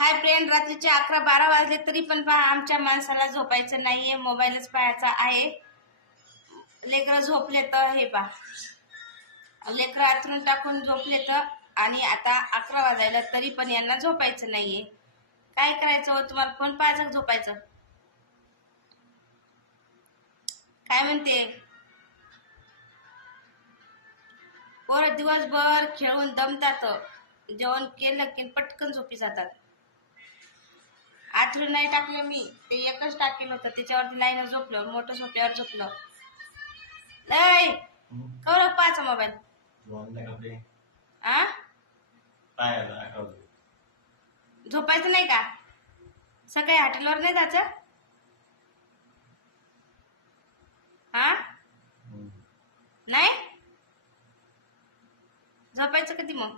Hi friend, रात्रीचे 11-12 वाजले तरी पण पहा आमच्या माणसाला झोपायचं नाहीये, मोबाईलच पाहायचा आहे. लेकरं झोपले तर हे पहा, लेकरं आतरून टाकून झोपले तर, आणि आता 11 वाजायला तरी पण यांना झोपायचं नाहीये. काय करायचं हो, तुम्हाला फोन पाहायचं झोपायचं? काय म्हणते? पोरं दिवसभर खेळून दमतात, जेवण केलं की पटकन झोपी जातात. आतलं नाही टाकलं मी, ते एकच टाकेल होतं, त्याच्यावरती लाईन झोपलं, मोठं झोपल्यावर झोपलं. लय कवर पाहायचा मोबाईल. आ झोपायचं नाही का? सकाळी हॉटेलवर नाही जायचं? हा नाही झोपायचं कधी मग?